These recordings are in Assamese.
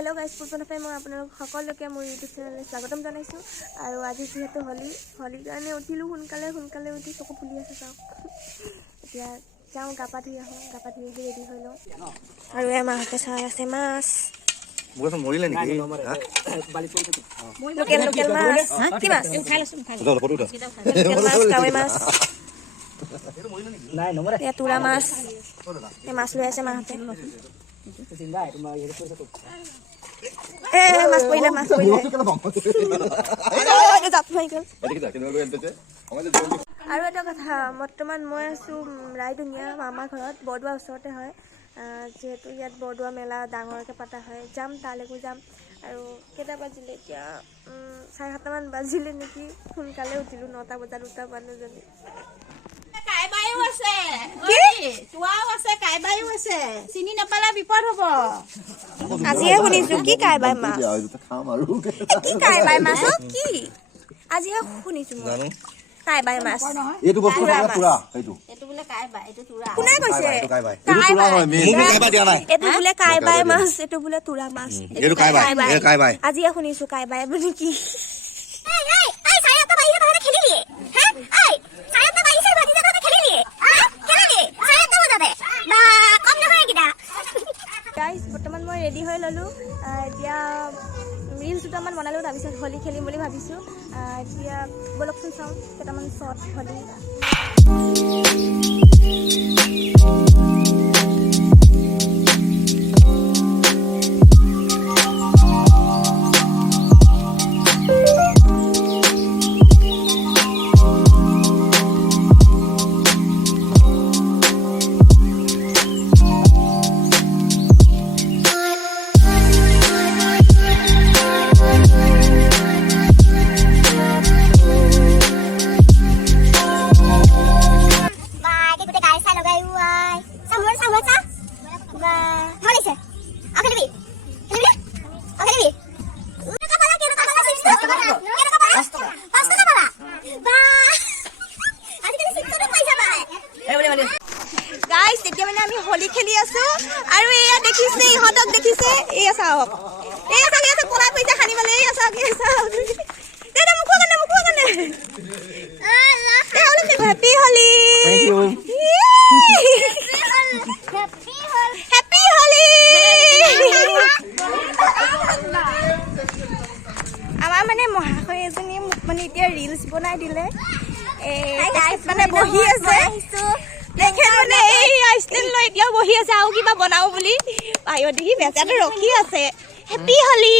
हेलो गाइस पुनः मैं आपलोक सकलोके मोर यूट्यूब चैनल स्वागतम जानाइছো और आज जेहेतु होली कारण उठिलो सोनकाले उठी चकु फुली आछे चाওক এতিয়া जाऊँ गापा धुई रेडी হৈ লওঁ আৰু এমাহতে চাই আছে মাছ মুগা মৰিলে নেকি লোকেল মাছ কি মাছ খাই লছো লোকেল মাছ কাৱৈ মাছ নাই নমৰে এ তুৰা মাছ এ মাছ লৈ আছে মাহতে মাছ পৰিলে আৰু এটা কথা বৰ্তমান মই আছো ৰাইদুনিয়া মামা ঘৰত বৰদোৱা ওচৰতে হয় যেহেতু ইয়াত বৰদোৱা মেলা ডাঙৰকে পাতা হয় যাম তালৈকো যাম আৰু কেইটা বাজিলে এতিয়া 7:30 মান বাজিলে নেকি সোনকালে উঠিলো 9টা বজাত উঠা মানুহজনী কাইবায়ু আছে কি তুৱাও আছে কাইবায়ু আছে চিনি নাপালা বিপদ হ'ব আজিহে শুনিছো কি কাইবাই মাছ খাম আৰু কি কাইবাই মাছ কি আজিহে শুনিছো জানো কাইবাই মাছ এইটো বস্তু পুৰা এইটো বোলে কাইবাই এইটো তুৰা কোনে কৈছে এইটো কাইবাই মোক কাইবাই দিয়া নাই এইটো বোলে কাইবাই মাছ এইটো বোলে তুৰা মাছ এইটো কাইবাই আজিহে শুনিছো কাইবাই বুলি কি বৰ্তমান মই ৰেডি হৈ ললো এতিয়া ৰিলছ দুটামান বনালো তাৰপিছত হোলী খেলিম বুলি ভাবিছো এতিয়া বলকচোন চাওঁ কেইটামান শ্বট হোলী गाइस এতিয়া মানে আমি হোলী খেলি আছো আৰু এয়া দেখিছে ইহতক দেখিছে এয়া চাওক এয়া পলাই পইচা খানিবলে এয়া চাওক তেনে মুখ কানে happy Holi thank you happy Holi আমাৰ মানে মহাশয় এজনী মানে এতিয়া ৰিলছ বনাই দিলে মানে বহি আছে দেখে মানে এই আইস্টেল লৈ এতিয়া বহি আছে আৰু কিবা বনাও বুলি আয়ো দেখি বেচাটো ৰখি আছে হ্যাপি হোলী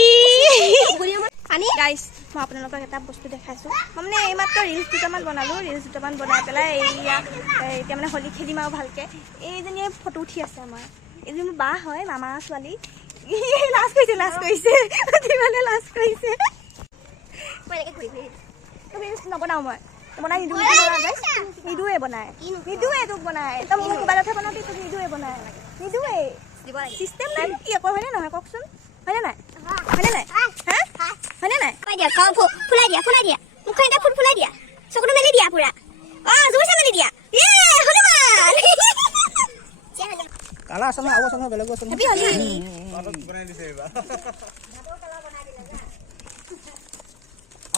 পানী গাইস মই আপোনালোকক এটা বস্তু দেখাইছো মই মানে এইমাত্ৰ ৰিলছ দুটামান বনালো ৰিলছ দুটামান বনাই পেলাই এইয়া এতিয়া মানে হোলী খেলিম আৰু ভালকে এইজনীয়ে ফটো উঠি আছে আমাৰ এইজনী মোৰ বা হয় মামা ছোৱালী লাজ কৰিছে মানে লাজ কৰিছে মই এনেকৈ ঘূৰি ৰিলছ নবনাও মই বনাই নিদুৱে বনাই তোক বনাই তই মোৰ মোবাইলতহে বনাবি তোক নিদুৱে চিষ্টেম নাই কি আকৌ হয়নে নহয় কওকচোন হয়নে নাই হয়নে নাই ফুলাই দিয়া মুখখনতে ফুলাই দিয়া চকুটো মেলি দিয়া পুৰা জোৰছে মেলি দিয়া কালা আছে না আৱাজ বেলেগ আছে হেপি হোলী বনাই দিছে এবা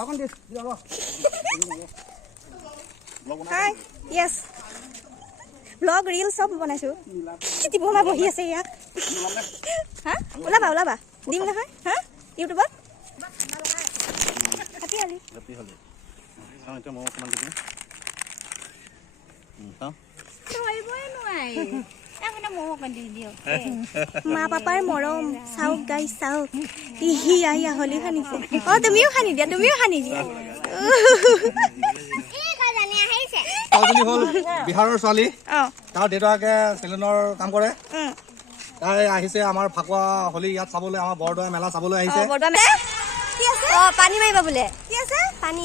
আকন দিছ দিবা হাই ইয়েস ব্লগ রিল সব বনাইছো দিবনা বহি আছে ইয়াক হা ওলাবা দিম নহয় হা ইউটিউবত হেপি হোলী চাও এটা মই অকমান দিম ধৰিবই নোৱাৰি এখনে মোহক দি দিও মা পাপাৰ মৰম চাওক গাইস চাওক ইহি আইয়া হোলী খানিছে তুমিও খানি দিয়া তাজনী হল বিহাৰৰ ছোৱালী তাৰ দেউতাকে চেলুনৰ কাম কৰে তাই আহিছে আমাৰ ফাকুৱা হোলী ইয়াত চাবলৈ আমাৰ বৰদোৱা মেলা চাবলৈ আহিছে কি আছে পানী মাৰিবা বোলে কি আছে পানী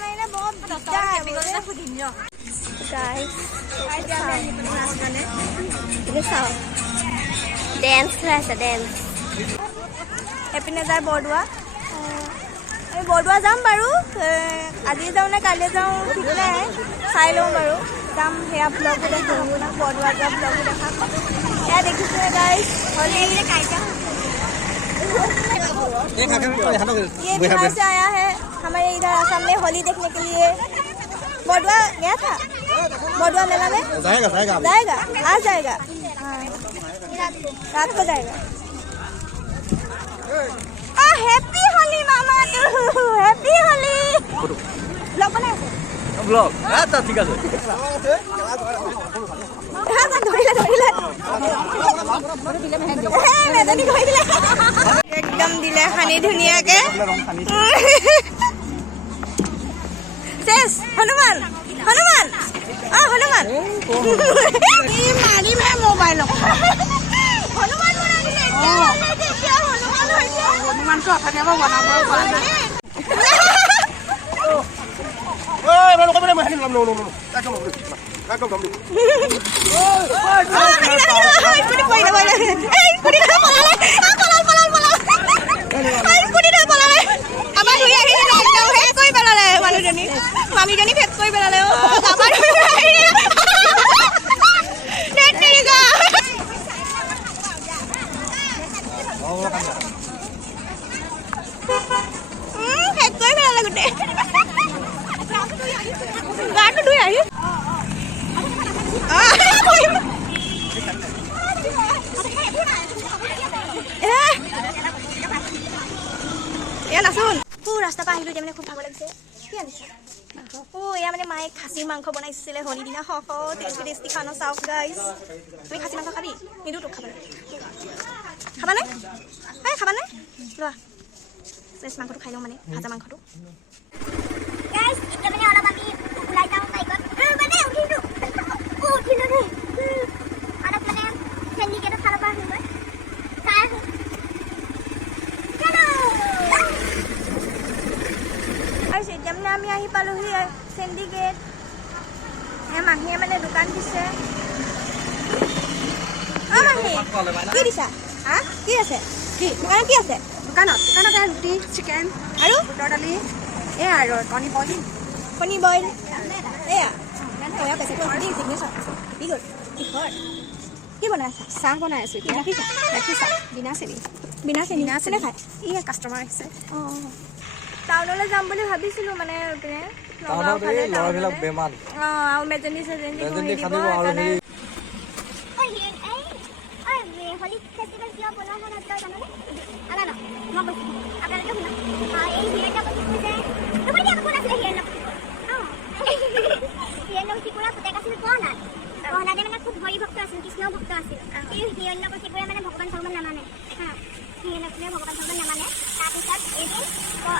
মাৰিলে বহুত দিগদাৰ সুধিম ন guys dance class dance happy নেজাৰ বৰদোৱা আমি বৰদোৱা যাম বাৰু আজি যাওঁ নে কাইলৈ যাওঁ ঠিক নাই চাই লওঁ বাৰু যাম সেয়া ব্লগো দেখাম আপোনাক বৰদোৱা যোৱা ব্লগো দেখাম এয়া দেখিছে গাইস হোলী ये कहाँ से आया है हमारे इधर आसाम में होली देखने के लिए बड़ुआ गया था बड़ुआ मेला में जाएगा आज जाएगा हाँ रात को जाएगा हैप्पी होली मामा तू हैप्पी होली ब्लॉग बनाए ব্লগ আচ্ছা ঠিক আছে একদম দিলে সানি ধুনীয়াকে শেষ হনুমান হনুমান হনুমান মাৰিমহে মোবাইলক হনুমান হনুমানটো অথনিৰ পৰা বনাব পৰা নাই মামিজনী ভেদ কৰি পেলালে গোটেই গাটো ধুই আহি নাচোন ৰাস্তাৰ পৰা আহিলো এতিয়া মানে খুব ভাগৰ লাগিছে কি আনিছে এয়া মানে মায়ে খাচী মাংস বনাইছিলে হোলী দিনা টেষ্টি টেষ্টি খানা চাওক গাইজ তুমি খাচী মাংস খাবি নিদো তোক খাবলৈ খাবানে খাবানে লোৱা ফ্ৰেছ মাংসটো খাই লওঁ মানে ভাজা মাংসটো এতিয়া মানে আমি আহি পালোহি চেণ্ডিগেট মাহীয়ে মানে দোকান দিছে মাহী কি দিছা হা কি আছে কি দোকানত কি আছে দোকানত ৰুটি চিকেন আৰু বুটৰ দালি এয়া আৰু কণী বইল এয়া কি বনাই আছা চাহ বনাই আছোঁ এতিয়া গাখীৰ চাহ বিনা চেনি বিনা চেনি খায় ইয়া কাষ্টমাৰ আহিছে অঁ টাউনলৈ যাম বুলি ভাবিছিলোঁ মানে ল'ৰাবিলাক বেমাৰ আৰু মেজেণ্টি চেজেণ্টি ঘঁহি দিব সেইকাৰণে হোলী ফেষ্টিভেল কিয় বনোৱা হয় তই জাননে নাজানো মই কৈছোঁ আপোনালোকে শুনা এই হিৰণ্যকশিপু যে কোন আছিলে হিৰণ্যকশিপুৰৰ পুতেক আছিল প্ৰহ্লাদে মানে খুব হৰি ভক্ত আছিল কৃষ্ণ ভক্ত আছিল এই হিৰণ্যকশিপুৰে মানে ভগৱান চগৱান নামানে হিৰণ্যকশিপুৰে ভগৱান চগৱান নামানে তাৰপিছত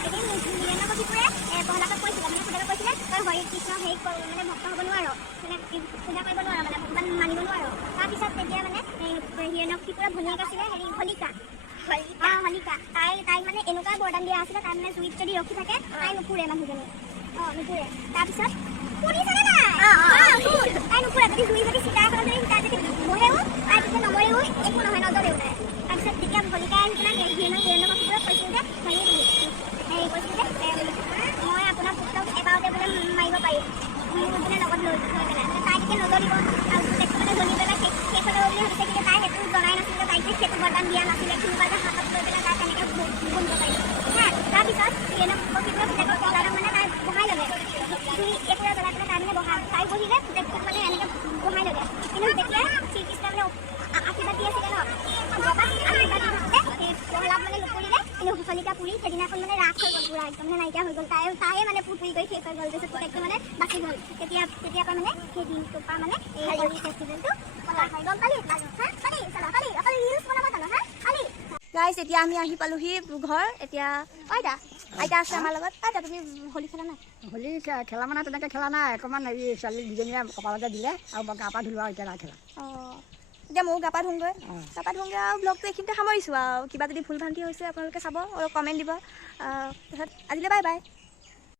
এদিন হিৰণ্যকশিপুৰে প্ৰহ্লাদক কৈছিলে মানে পুতেকক কৈছিলে তই হৰি কৃষ্ণ হেৰি মানে ভক্ত হ'ব নোৱাৰ মানে পূজা কৰিব নোৱাৰ মানে ভগৱান মানিব নোৱাৰ তাৰপিছত তেতিয়া মানে হিৰণ্যকশিপুৰৰ ভনীয়েক আছিলে হেৰি হলিকা তাই মানে এনেকুৱা বৰদান দিয়া আছিলে তাই মানে জুইত যদি ৰখি থাকে তাই নুপুৰে মানুহজনী নুপুৰে তাৰপিছত তাই নুপুৰে যদি জুই যদি চিতা এখন যদি তাই যদি বহেও তাই পিছত নমৰেও একো নহয় নজৰেও নাই তাৰপিছত তেতিয়া হলিকাই আহি পেলাই হিৰণ্যকশিপুৰক কৈছিল যে কৈছিল যে মই আপোনাৰ পুত্ৰক এবাৰতে বোলে মাৰিব পাৰিম বোলে লগত লৈ পেলাই তাই তেতিয়া নজৰিব আৰু পুতেকটো মানে জ্বলি পেলাই শেষ হৈ যাব বুলি ভাবিছে কিন্তু তাই সেইটো জনাই নাছিল যে তাইক সেইটো বৰদান দিয়া নাছিলে কোনোবা যে হাতত লৈ পেলাই তাই তেনেকৈ বহিব পাৰিব তাৰপিছত হিৰণ্যকশিপুৰৰ পুতেকক প্ৰহ্লাদক মানে তাই বহাই ল'লে জুই একুৰা জ্বলাই পেলাই তাই মানে তাই বহিলে পুতেকটোক মানে এনেকৈ বহাই ল'লে কিন্তু তেতিয়া শ্ৰীকৃষ্ণই মানে আশীৰ্বাদ দি আছিলে ন আশীৰ্বাদ দি থাকোঁতে প্ৰহ্লাদ মানে নুপুৰিলে কিন্তু হলিকা পুৰি সেইদিনাখন মানে ৰাস হৈ গ'ল পুৰা একদম মানে নাইকিয়া হৈ গ'ল তায়ে মানে পুৰি কৰি শেষ হৈ গ'ল তাৰপিছত পুতেকটো মানে বাচি গ'ল তেতিয়াৰ পৰা মানে সেই দিনটোৰ পৰা মানে এই হোলী ফেষ্টিভেলটো পতা হয় গম পালি গাইজ এতিয়া আমি আহি পালোহি ঘৰ এতিয়া আইতা আছে আমাৰ লগত আইতা তুমি হোলী খেলা নাই হোলী খেলা মানে তেনেকৈ খেলা নাই অকণমান হেৰি ছোৱালী দুজনীয়ে কপালতে দিলে আৰু মই গা পা ধুলোঁ আৰু এতিয়া নাই খেলা এতিয়া ময়ো গা পা ধুওঁগৈ আৰু ব্লগটো এইখিনিতে সামৰিছোঁ আৰু কিবা যদি ভুল ভ্ৰান্তি হৈছে আপোনালোকে চাব আৰু কমেণ্ট দিব তাৰপিছত আজিলৈ বাই বাই